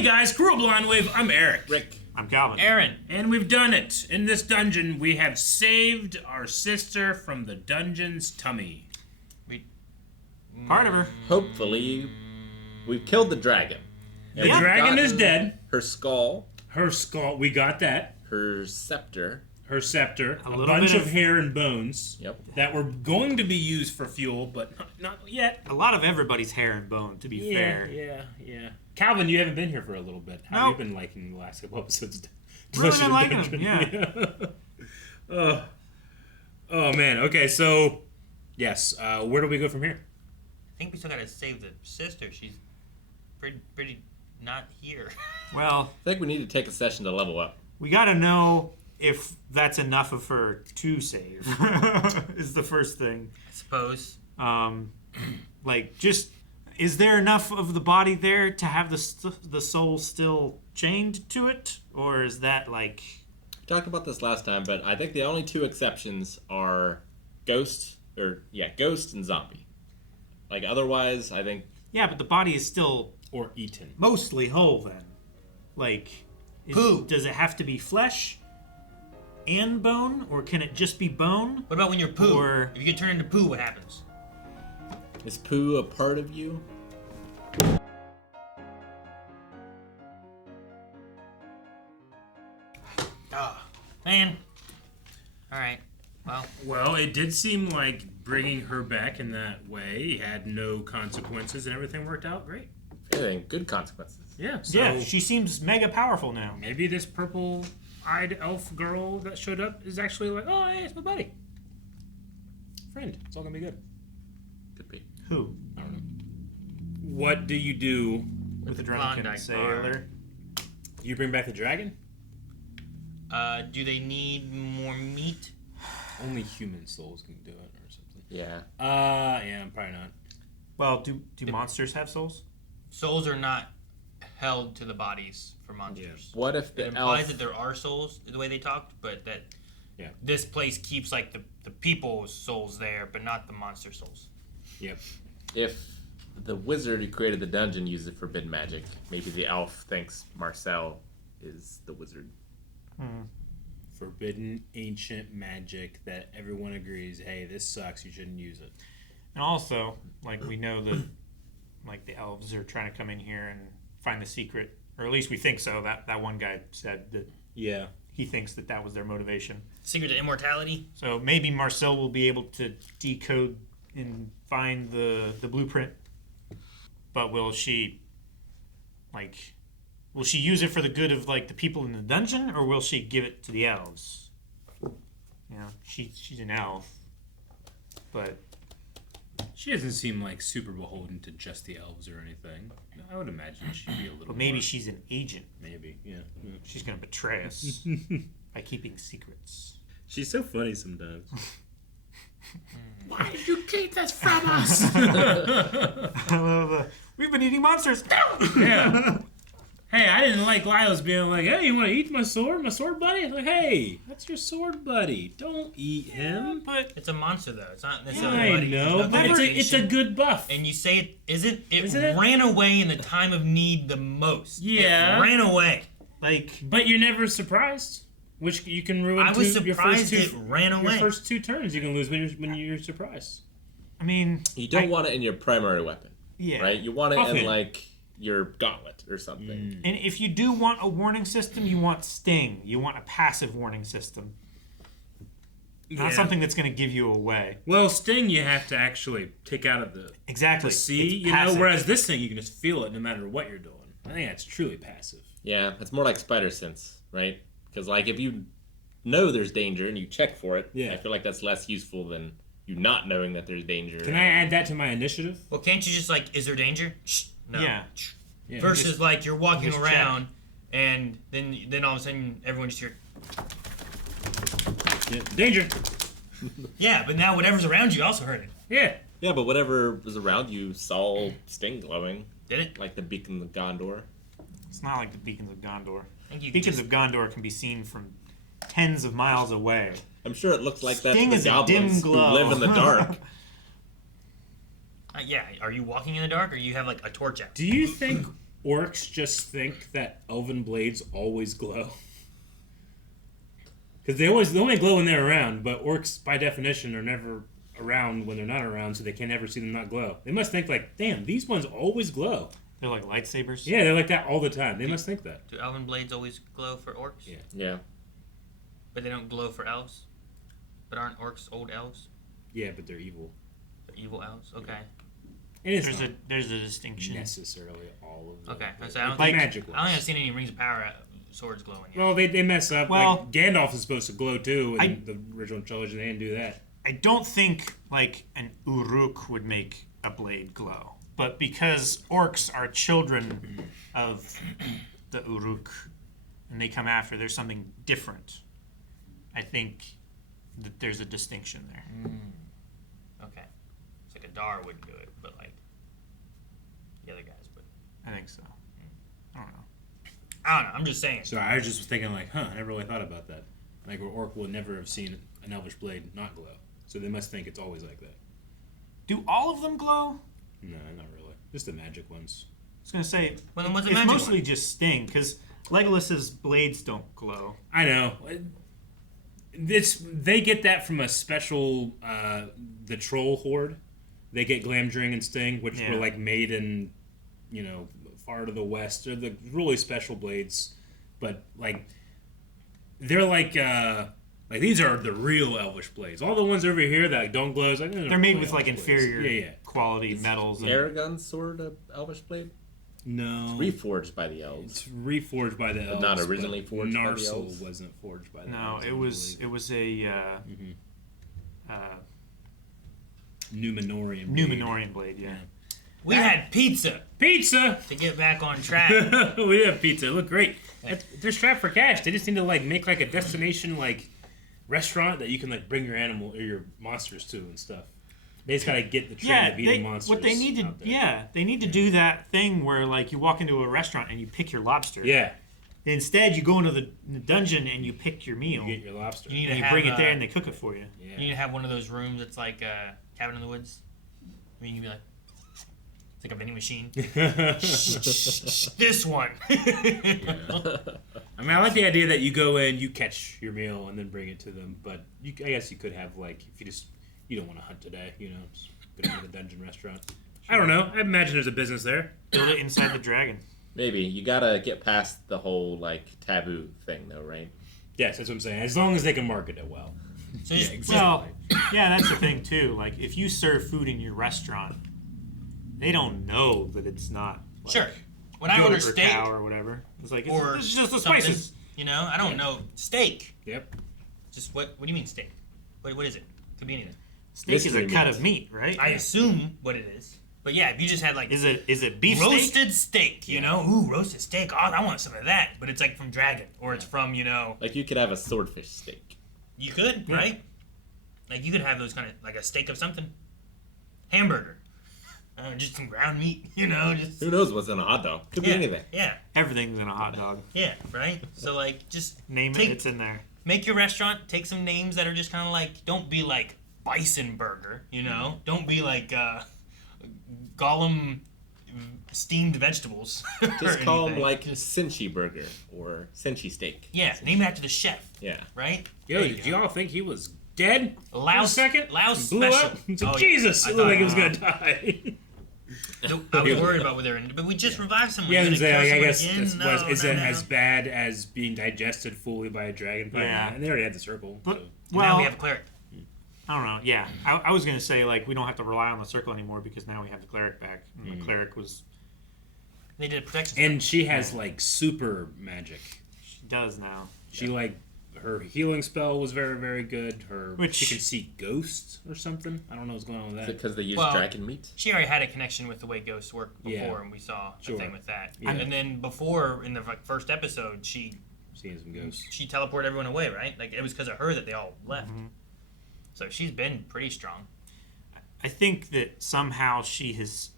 Hey guys, Cruel Blind Wave, I'm Eric. Rick. I'm Calvin. Aaron. And we've done it. In this dungeon, we have saved our sister from the dungeon's tummy. Part of her. Hopefully, we've killed the dragon. The dragon is dead. Her skull. Her skull, we got that. Her scepter. Her scepter. A little bunch bit of of hair and bones. Yep. That were going to be used for fuel, but not yet. A lot of everybody's hair and bone, to be fair. Yeah. Calvin, you haven't been here for a little bit. How have you been liking the last couple episodes? Really been liking them, yeah. Oh, man. Okay, so, yes. Where do we go from here? I think we still gotta save the sister. She's pretty not here. Well, I think we need to take a session to level up. we gotta know if that's enough of her to save, is the first thing. I suppose. Is there enough of the body there to have the soul still chained to it? Or is that like... We talked about this last time, but I think the only two exceptions are ghost and zombie. Like, otherwise, I think... Yeah, but the body is still Or eaten. mostly whole then. Like, Poo. does it have to be flesh and bone? Or can it just be bone? What about when you're poo? Or- If you get turned into poo, what happens? Is poo a part of you? Oh, man. Alright. Well, it did seem like bringing her back in that way had no consequences and everything worked out great. Anything, good consequences. Yeah, so Yeah, she seems mega powerful now. maybe this purple-eyed elf girl that showed up is actually like, oh, hey, it's my buddy. Friend. It's all gonna be good. Could be. Who? I don't know. What do you do? With the drunken Klondike sailor? You bring back the dragon? Do they need more meat? Only human souls can do it or something. Yeah. Yeah, probably not. Well, do monsters have souls? Souls are not held to the bodies for monsters. What if It the implies elf... that there are souls, the way they talked, but that Yeah. this place keeps like the people's souls there, but not the monster souls. Yep. If the wizard who created the dungeon uses forbidden magic, maybe the elf thinks Marcille is the wizard. Forbidden ancient magic that everyone agrees, hey, this sucks, you shouldn't use it. And also, like, we know that, like, the elves are trying to come in here and find the secret, or at least we think so. That one guy said that Yeah. he thinks that was their motivation. Secret to immortality? So maybe Marcille will be able to decode and find the blueprint. But will she use it for the good of, like, the people in the dungeon, or will she give it to the elves? You know, she's an elf, but She doesn't seem like super beholden to just the elves or anything. I would imagine she'd be a little maybe more. she's an agent. Maybe, yeah. She's gonna betray us by keeping secrets. She's so funny sometimes. Why did you keep this from us? We've been eating monsters. Yeah. Hey, I didn't like Lyles being like, hey, you want to eat my sword buddy? Like, hey, that's your sword buddy. Don't eat him. But It's a monster, though. It's not necessarily I buddy. know, It's but not it's a good buff. And you say it isn't. Isn't it? Ran away in the time of need the most. Yeah. It ran away. like, But you're never surprised. Which you can ruin I was your first surprised it ran away. Your first two turns you can lose when you're surprised. I mean, You don't want it in your primary weapon, yeah, right? You want it Offhand. in, like, your gauntlet or something. And if you do want a warning system, you want sting. You want a passive warning system, not something that's going to give you away. Well, Sting you have to actually take out of the Exactly. sea, It's you know. passive. Whereas this thing you can just feel it no matter what you're doing. I think that's truly passive. Yeah, it's more like spider sense, right? Because, like, if you know there's danger and you check for it, Yeah. I feel like that's less useful than you not knowing that there's danger. Can I add that to my initiative? Well, can't you just like, is there danger? Shh, no. Yeah. Shh. Yeah, Versus just- like you're walking just around, and then all of a sudden everyone just hear. Yeah. Danger. Yeah, but now whatever's around you also heard it. Yeah. Yeah, but whatever was around you saw Sting glowing, Did it? like the beacon of Gondor. It's not like the beacons of Gondor. I think you Beacons just, of Gondor can be seen from tens of miles away. I'm sure it looks like that Sting to is the a dim goblins who glow. live in the dark. yeah. Are you walking in the dark, or you have like a torch out? Do you think orcs just think that elven blades always glow? Because they only glow when they're around, but orcs, by definition, are never around when they're not around, so they can never see them not glow. They must think like, damn, these ones always glow. They're like lightsabers. Yeah, they're like that all the time. They must think that. Do elven blades always glow for orcs? Yeah. Yeah. But they don't glow for elves? But aren't orcs old elves? Yeah, but they're evil. They're evil elves? Okay. And it's There's a distinction. necessarily all of them. Okay. But So I don't the think magic I don't think ones. I've seen any Rings of Power swords glowing yet. Well, they mess up. Well- like, Gandalf is supposed to glow too in the original trilogy. They didn't do that. I don't think like an Uruk would make a blade glow, but because orcs are children of the Uruk, and they come after, there's something different. I think that there's a distinction there. Okay. It's like a Dar wouldn't do it, but like the other guys would. I think so. I don't know. I don't know. I'm just saying. So I was just thinking like, I never really thought about that. Like, an orc will never have seen an elvish blade not glow. So they must think it's always like that. Do all of them glow? No, not really. Just the magic ones. I was gonna say Well, then what's the it's magic mostly one? just Sting, because Legolas's blades don't glow. I know. They get that from a special the troll horde. They get Glamdring and Sting, which Yeah. were like made in, far to the west. They're the really special blades, but like they're like these are the real elvish blades. All the ones over here that don't glow, it's like, They're made with like inferior Yeah. quality metals. And Aragon's sword a elvish blade? No, Reforged by the elves. it's reforged by the elves. not originally but forged by the Narsil elves? wasn't forged by the no, elves. it was a Numenorian. blade. Numenorian blade. Yeah. We had pizza Pizza. to get back on track. We have pizza. It look great. They're strapped for cash. They just need to make a destination restaurant that you can bring your animal or your monsters to and stuff. They just gotta get the trend Yeah, of eating monsters. what they need to out there. they need to do that thing where you walk into a restaurant and you pick your lobster. Yeah. Instead, you go into the dungeon and you pick your meal. You get your lobster. You need to And you have, bring it there and they cook it for you. Yeah. You need to have one of those rooms that's like Cabin in the Woods. I mean, you can be like, it's like a vending machine. This one. I mean, I like the idea that you go in, you catch your meal, and then bring it to them. But I guess you could have if you don't want to hunt today, just go to the dungeon restaurant. I don't know. I imagine there's a business there. Build it inside the dragon. Maybe. You gotta get past the whole, taboo thing, though, right? Yes, that's what I'm saying. As long as they can market it well. So just, Well, yeah, that's the thing too. If you serve food in your restaurant, they don't know that it's not. Sure. When I goat order or steak cow or whatever, it's like or it's just the something, spices. I don't know steak. Yep. Just what do you mean steak? What is it? Could be anything. Steak is a Mystery cut meat. of meat, right? I assume what it is. But yeah, if you just had Is it beef steak? roasted steak, ooh, roasted steak. Oh, I want some of that. But it's from Dragon, or it's from, You could have a swordfish steak. you could, right? You could have those kind of, a steak of something. Hamburger. Just some ground meat, just. Who knows what's in a hot dog? Could be anything. Yeah, Everything's in a hot dog. yeah, right? So, just Name take, it, it's in there. make your restaurant, take some names that are just kind of don't be like Bison Burger, Don't be like Gollum steamed vegetables. Just call them Just- Senshi burger or Senshi steak. Yeah, name it after the chef, Yeah. right? Yo, There you did go. y'all think he was dead? Laos For a second? Laos Blew special. up? It's like, Oh, Jesus! I It looked like he was thought- gonna die. I was worried about whether, but we just revived someone. Yeah, You're gonna kill I someone guess again? is No, it no. as bad as being digested fully by a dragon? Probably Yeah. not. And they already had the circle. But so. Now well, we have a cleric. I don't know. Yeah, I was gonna say we don't have to rely on the circle anymore because now we have the cleric back, and the cleric was They did a protection. And she has super magic. she does now. She her healing spell was very, very good. Which- she can see ghosts or something. I don't know what's going on with Is that. it because they use Well, dragon meat? She already had a connection with the way ghosts work before, Yeah. and we saw Sure. a thing with that. Yeah. And then before, in the first episode, she Seeing some ghosts. teleported everyone away, right? It was because of her that they all left. Mm-hmm. So she's been pretty strong. I think that somehow she has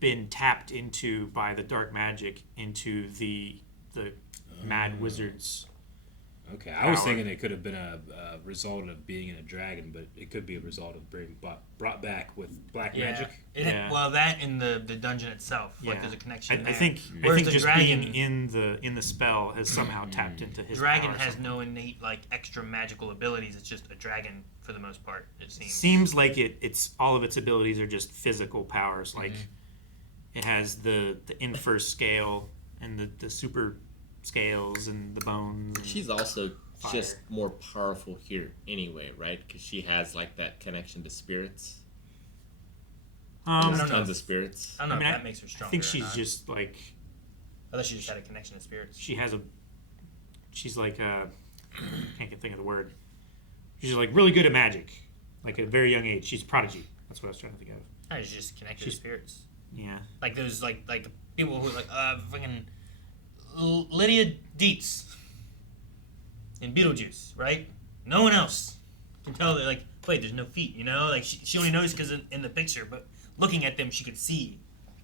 been tapped into by the dark magic into the mad wizards Okay, I was power. thinking it could have been a result of being in a dragon, but it could be a result of being brought back with black magic. Yeah. Well, that in the dungeon itself, like there's a connection. I there. think Whereas the just dragon, being in the spell has somehow tapped into his dragon power has somehow. no innate like extra magical abilities. It's just a dragon for the most part. It seems. Seems like it's all of its abilities are just physical powers. Like it has the inverse scale and the super scales and the bones. And She's also fire. just more powerful here anyway, right? Because she has like that connection to spirits. I don't know. Tons of spirits. I don't know I mean, if that makes her I stronger. think or she's not. just like I thought she just had a connection to spirits. she's like can't think of the word. She's like really good at magic, like at a very young age. She's a prodigy. That's what I was trying to think of. I was just connected to spirits. Yeah. Like those like the people who like fucking Lydia Dietz in Beetlejuice, right? No one else can tell that like wait, there's no feet, you know? Like she only knows because in the picture, but looking at them, she could see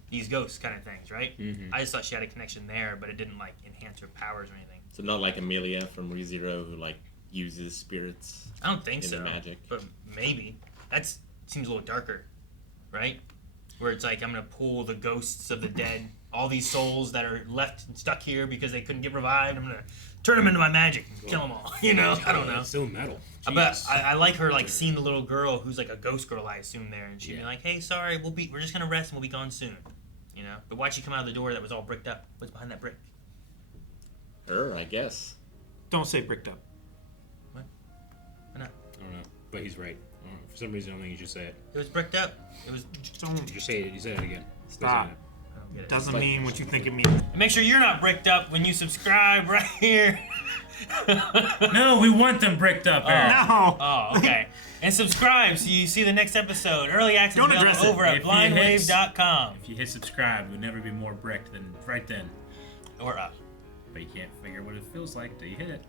these ghosts kind of things, right? Mm-hmm. I just thought she had a connection there, but it didn't like enhance her powers or anything. So not like Amelia from ReZero who like uses spirits. I don't think In the so. magic. But maybe that seems a little darker, right? Where it's like I'm gonna pull the ghosts of the dead, all these souls that are left and stuck here because they couldn't get revived. I'm gonna turn them into my magic and kill them all. You know, I don't know. It's so metal. But Jeez. I like her like seeing the little girl who's like a ghost girl, I assume there, and she'd be like, "Hey, sorry, we're just gonna rest and we'll be gone soon." You know, but why'd she come out of the door that was all bricked up? What's behind that brick? Her, I guess. Don't say bricked up. Why not? I don't know, but he's right. I don't know. For some reason, I don't think you should say it. It was bricked up. It was. Don't You say it. You said it again. stop. I don't get it. Doesn't Like- mean what you think it means. And make sure you're not bricked up when you subscribe right here. No, we want them bricked up, Eric. No. Oh, okay. And subscribe so you see the next episode. Early access Don't available address it. over at If you hit- blindwave.com. If you hit subscribe, you'll never be more bricked than right then. Or up. But you can't figure what it feels like till you hit it.